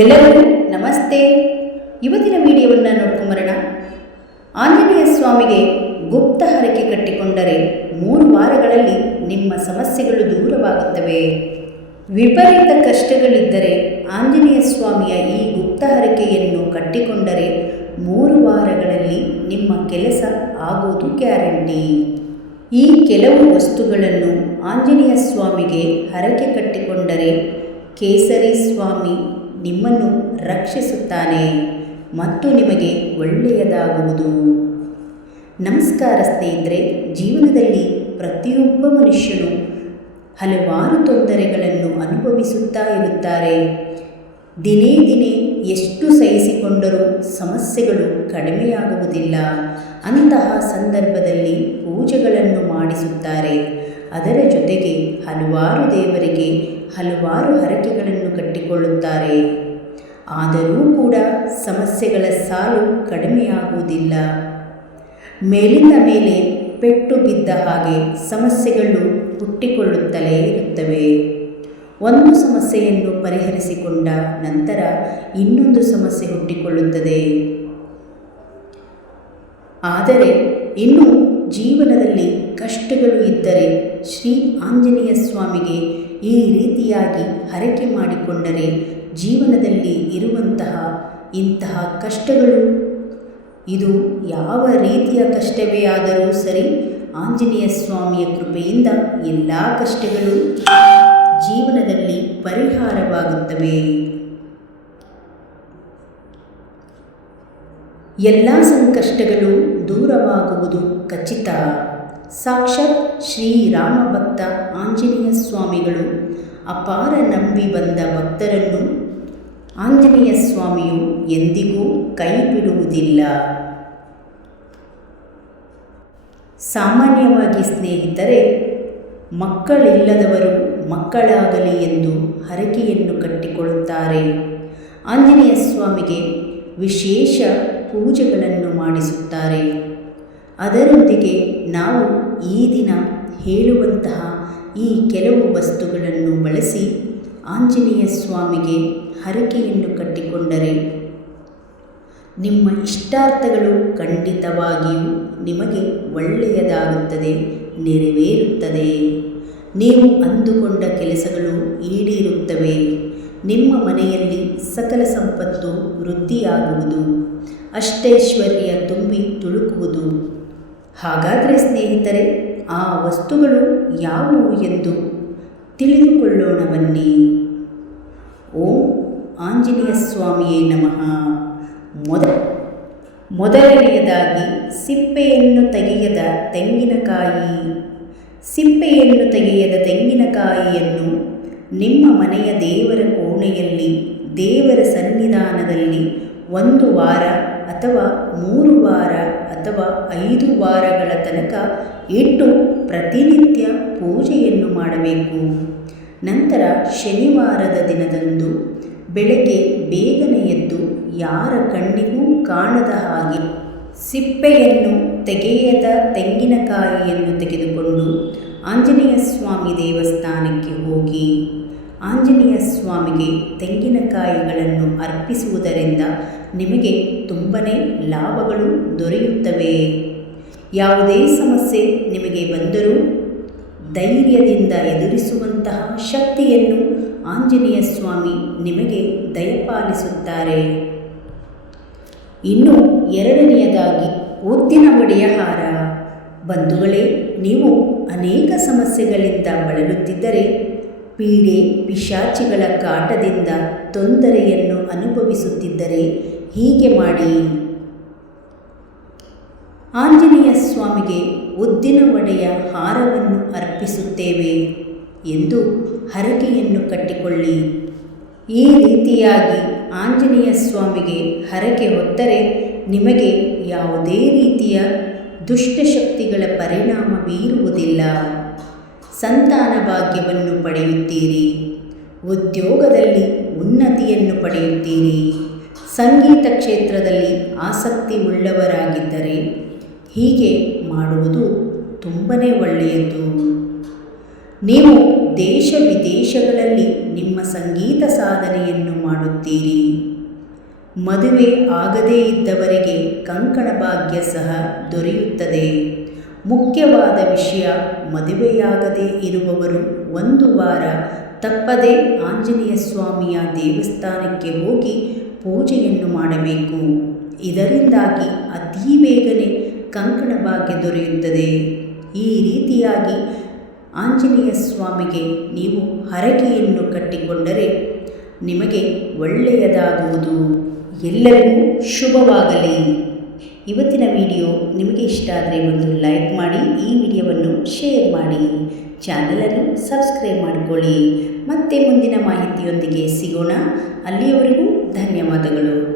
ಎಲ್ಲರಿಗೂ ನಮಸ್ತೆ. ಇವತ್ತಿನ ವಿಡಿಯೋವನ್ನು ನೋಡ್ಕೊಂಬರೋಣ ಆಂಜನೇಯ ಸ್ವಾಮಿಗೆ ಗುಪ್ತ ಹರಕೆ ಕಟ್ಟಿಕೊಂಡರೆ ಮೂರು ವಾರಗಳಲ್ಲಿ ನಿಮ್ಮ ಸಮಸ್ಯೆಗಳು ದೂರವಾಗುತ್ತವೆ. ವಿಪರೀತ ಕಷ್ಟಗಳಿದ್ದರೆ ಆಂಜನೇಯ ಸ್ವಾಮಿಯ ಈ ಗುಪ್ತ ಹರಕೆಯನ್ನು ಕಟ್ಟಿಕೊಂಡರೆ ಮೂರು ವಾರಗಳಲ್ಲಿ ನಿಮ್ಮ ಕೆಲಸ ಆಗೋದು ಗ್ಯಾರಂಟಿ. ಈ ಕೆಲವು ವಸ್ತುಗಳನ್ನು ಆಂಜನೇಯ ಸ್ವಾಮಿಗೆ ಹರಕೆ ಕಟ್ಟಿಕೊಂಡರೆ ಕೇಸರಿ ಸ್ವಾಮಿ ನಿಮ್ಮನ್ನು ರಕ್ಷಿಸುತ್ತಾನೆ ಮತ್ತು ನಿಮಗೆ ಒಳ್ಳೆಯದಾಗುವುದು. ನಮಸ್ಕಾರ ಸ್ನೇಹಿತರೆ, ಜೀವನದಲ್ಲಿ ಪ್ರತಿಯೊಬ್ಬ ಮನುಷ್ಯನು ಹಲವಾರು ತೊಂದರೆಗಳನ್ನು ಅನುಭವಿಸುತ್ತಾ ಇರುತ್ತಾರೆ. ದಿನೇ ದಿನೇ ಎಷ್ಟು ಸಹಿಸಿಕೊಂಡರೂ ಸಮಸ್ಯೆಗಳು ಕಡಿಮೆಯಾಗುವುದಿಲ್ಲ. ಅಂತಹ ಸಂದರ್ಭದಲ್ಲಿ ಪೂಜೆಗಳನ್ನು ಮಾಡಿಸುತ್ತಾರೆ. ಅದರ ಜೊತೆಗೆ ಹಲವಾರು ದೇವರಿಗೆ ಹಲವಾರು ಹರಕೆಗಳನ್ನು ಕಟ್ಟಿಕೊಳ್ಳುತ್ತಾರೆ. ಆದರೂ ಕೂಡ ಸಮಸ್ಯೆಗಳ ಸಾಲು ಕಡಿಮೆಯಾಗುವುದಿಲ್ಲ. ಮೇಲಿಂದ ಮೇಲೆ ಪೆಟ್ಟು ಬಿದ್ದ ಹಾಗೆ ಸಮಸ್ಯೆಗಳು ಹುಟ್ಟಿಕೊಳ್ಳುತ್ತಲೇ ಇರುತ್ತವೆ. ಒಂದು ಸಮಸ್ಯೆಯನ್ನು ಪರಿಹರಿಸಿಕೊಂಡ ನಂತರ ಇನ್ನೊಂದು ಸಮಸ್ಯೆ ಹುಟ್ಟಿಕೊಳ್ಳುತ್ತದೆ. ಆದರೆ ಇನ್ನು ಜೀವನದಲ್ಲಿ ಕಷ್ಟಗಳು ಇದ್ದರೆ ಶ್ರೀ ಆಂಜನೇಯ ಸ್ವಾಮಿಗೆ ಈ ರೀತಿಯಾಗಿ ಹರಕೆ ಮಾಡಿಕೊಂಡರೆ ಜೀವನದಲ್ಲಿ ಇರುವಂತಹ ಇಂತಹ ಕಷ್ಟಗಳು? ಇದು ಯಾವ ರೀತಿಯ ಕಷ್ಟವೇ ಆದರೂ ಸರಿ ಆಂಜನೇಯ ಸ್ವಾಮಿಯ ಕೃಪೆಯಿಂದ ಎಲ್ಲ ಕಷ್ಟಗಳು ಜೀವನದಲ್ಲಿ ಪರಿಹಾರವಾಗುತ್ತವೆ. ಎಲ್ಲ ಸಂಕಷ್ಟಗಳು ದೂರವಾಗುವುದು ಖಚಿತ. ಸಾಕ್ಷಾತ್ ಶ್ರೀರಾಮ ಭಕ್ತ ಆಂಜನೇಯ ಸ್ವಾಮಿಗಳು ಅಪಾರ ನಂಬಿ ಬಂದ ಭಕ್ತರನ್ನು ಆಂಜನೇಯ ಸ್ವಾಮಿಯು ಎಂದಿಗೂ ಕೈಬಿಡುವುದಿಲ್ಲ. ಸಾಮಾನ್ಯವಾಗಿ ಸ್ನೇಹಿತರೆ, ಮಕ್ಕಳಿಲ್ಲದವರು ಮಕ್ಕಳಾಗಲಿ ಎಂದು ಹರಕೆಯನ್ನು ಕಟ್ಟಿಕೊಳ್ಳುತ್ತಾರೆ. ಆಂಜನೇಯ ಸ್ವಾಮಿಗೆ ವಿಶೇಷ ಪೂಜೆಗಳನ್ನು ಮಾಡಿಸುತ್ತಾರೆ. ಅದರೊಂದಿಗೆ ನಾವು ಈ ದಿನ ಹೇಳುವಂತಹ ಈ ಕೆಲವು ವಸ್ತುಗಳನ್ನು ಬಳಸಿ ಆಂಜನೇಯ ಸ್ವಾಮಿಗೆ ಹರಕೆಯನ್ನು ಕಟ್ಟಿಕೊಂಡರೆ ನಿಮ್ಮ ಇಷ್ಟಾರ್ಥಗಳು ಖಂಡಿತವಾಗಿಯೂ ನಿಮಗೆ ಒಳ್ಳೆಯದಾಗುತ್ತದೆ, ನೆರವೇರುತ್ತದೆ. ನೀವು ಅಂದುಕೊಂಡ ಕೆಲಸಗಳು ಈಡೇರುತ್ತವೆ. ನಿಮ್ಮ ಮನೆಯಲ್ಲಿ ಸಕಲ ಸಂಪತ್ತು ವೃದ್ಧಿಯಾಗುವುದು. ಅಷ್ಟೈಶ್ವರ್ಯ ತುಂಬಿ ತುಳುಕುವುದು. ಹಾಗಾದರೆ ಸ್ನೇಹಿತರೆ, ಆ ವಸ್ತುಗಳು ಯಾವುವು ಎಂದು ತಿಳಿದುಕೊಳ್ಳೋಣ ಬನ್ನಿ ಓಂ ಆಂಜನೇಯ ಸ್ವಾಮಿಯೇ ನಮಃ. ಮೊದ, ಮೊದಲನೆಯದಾಗಿ ಸಿಪ್ಪೆಯನ್ನು ತೆಗೆಯದ ತೆಂಗಿನಕಾಯಿ. ಸಿಪ್ಪೆಯನ್ನು ತೆಗೆಯದ ತೆಂಗಿನಕಾಯಿಯನ್ನು ನಿಮ್ಮ ಮನೆಯ ದೇವರ ಕೋಣೆಯಲ್ಲಿ, ದೇವರ ಸನ್ನಿಧಾನದಲ್ಲಿ ಒಂದು ವಾರ ಅಥವಾ ಮೂರು ವಾರ ಅಥವಾ ಐದು ವಾರಗಳ ತನಕ ಇಟ್ಟು ಪ್ರತಿನಿತ್ಯ ಪೂಜೆಯನ್ನು ಮಾಡಬೇಕು. ನಂತರ ಶನಿವಾರದ ದಿನದಂದು ಬೆಳಗ್ಗೆ ಬೇಗನೆ ಎದ್ದು ಯಾರ ಕಣ್ಣಿಗೂ ಕಾಣದ ಹಾಗೆ ಸಿಪ್ಪೆಯನ್ನು ತೆಗೆಯದ ತೆಂಗಿನಕಾಯಿಯನ್ನು ತೆಗೆದುಕೊಂಡು ಆಂಜನೇಯ ಸ್ವಾಮಿ ದೇವಸ್ಥಾನಕ್ಕೆ ಹೋಗಿ. ಆಂಜನೇಯ ಸ್ವಾಮಿಗೆ ತೆಂಗಿನಕಾಯಿಗಳನ್ನು ಅರ್ಪಿಸುವುದರಿಂದ ನಿಮಗೆ ತುಂಬನೇ ಲಾಭಗಳು ದೊರೆಯುತ್ತವೆ. ಯಾವುದೇ ಸಮಸ್ಯೆ ನಿಮಗೆ ಬಂದರೂ ಧೈರ್ಯದಿಂದ ಎದುರಿಸುವಂತಹ ಶಕ್ತಿಯನ್ನು ಆಂಜನೇಯ ಸ್ವಾಮಿ ನಿಮಗೆ ದಯಪಾಲಿಸುತ್ತಾರೆ. ಇನ್ನು ಎರಡನೆಯದಾಗಿ ಉದ್ದಿನ ಹಾರ. ಬಂಧುಗಳೇ, ನೀವು ಅನೇಕ ಸಮಸ್ಯೆಗಳಿಂದ ಬಳಲುತ್ತಿದ್ದರೆ ಪೀಡೆ ಪಿಶಾಚಿಗಳ ಕಾಟದಿಂದ ತೊಂದರೆಯನ್ನು ಅನುಭವಿಸುತ್ತಿದ್ದರೆ ಹೀಗೆ ಮಾಡಿ. ಆಂಜನೇಯ ಸ್ವಾಮಿಗೆ ಉದ್ದಿನ ಒಡೆಯ ಹಾರವನ್ನು ಅರ್ಪಿಸುತ್ತೇವೆ ಎಂದು ಹರಕೆಯನ್ನು ಕಟ್ಟಿಕೊಳ್ಳಿ. ಈ ರೀತಿಯಾಗಿ ಆಂಜನೇಯ ಸ್ವಾಮಿಗೆ ಹರಕೆ ಹೊತ್ತರೆ ನಿಮಗೆ ಯಾವುದೇ ರೀತಿಯ ದುಷ್ಟಶಕ್ತಿಗಳ ಪರಿಣಾಮ ಬೀರುವುದಿಲ್ಲ. ಸಂತಾನ ಭಾಗ್ಯವನ್ನು ಪಡೆಯುತ್ತೀರಿ. ಉದ್ಯೋಗದಲ್ಲಿ ಉನ್ನತಿಯನ್ನು ಪಡೆಯುತ್ತೀರಿ. ಸಂಗೀತ ಕ್ಷೇತ್ರದಲ್ಲಿ ಆಸಕ್ತಿ ಉಳ್ಳವರಾಗಿದ್ದರೆ ಹೀಗೆ ಮಾಡುವುದು ತುಂಬಾ ಒಳ್ಳೆಯದು. ನೀವು ದೇಶ ವಿದೇಶಗಳಲ್ಲಿ ನಿಮ್ಮ ಸಂಗೀತ ಸಾಧನೆಯನ್ನು ಮಾಡುತ್ತೀರಿ. ಮದುವೆ ಆಗದೇ ಇದ್ದವರಿಗೆ ಕಂಕಣ ಭಾಗ್ಯ ಸಹ ದೊರೆಯುತ್ತದೆ. ಮುಖ್ಯವಾದ ವಿಷಯ ಮದುವೆಯಾಗದೇ ಇರುವವರು ಒಂದು ವಾರ ತಪ್ಪದೇ ಆಂಜನೇಯ ಸ್ವಾಮಿಯ ದೇವಸ್ಥಾನಕ್ಕೆ ಹೋಗಿ ಪೂಜೆಯನ್ನು ಮಾಡಬೇಕು. ಇದರಿಂದಾಗಿ ಅತೀ ಬೇಗನೆ ಕಂಕಣ ಭಾಗ್ಯ ದೊರೆಯುತ್ತದೆ. ಈ ರೀತಿಯಾಗಿ ಆಂಜನೇಯ ಸ್ವಾಮಿಗೆ ನೀವು ಹರಕೆಯನ್ನು ಕಟ್ಟಿಕೊಂಡರೆ ನಿಮಗೆ ಒಳ್ಳೆಯದಾಗುವುದು. ಎಲ್ಲರಿಗೂ ಶುಭವಾಗಲಿ. ಇವತ್ತಿನ ವಿಡಿಯೋ ನಿಮಗೆ ಇಷ್ಟ ಆದರೆ ಒಂದು ಲೈಕ್ ಮಾಡಿ, ಈ ವಿಡಿಯೋವನ್ನು ಶೇರ್ ಮಾಡಿ. ಚಾನಲನ್ನು ಸಬ್ಸ್ಕ್ರೈಬ್ ಮಾಡಿಕೊಳ್ಳಿ. ಮತ್ತೆ ಮುಂದಿನ ಮಾಹಿತಿಯೊಂದಿಗೆ ಸಿಗೋಣ. ಅಲ್ಲಿಯವರೆಗೂ ಧನ್ಯವಾದಗಳು.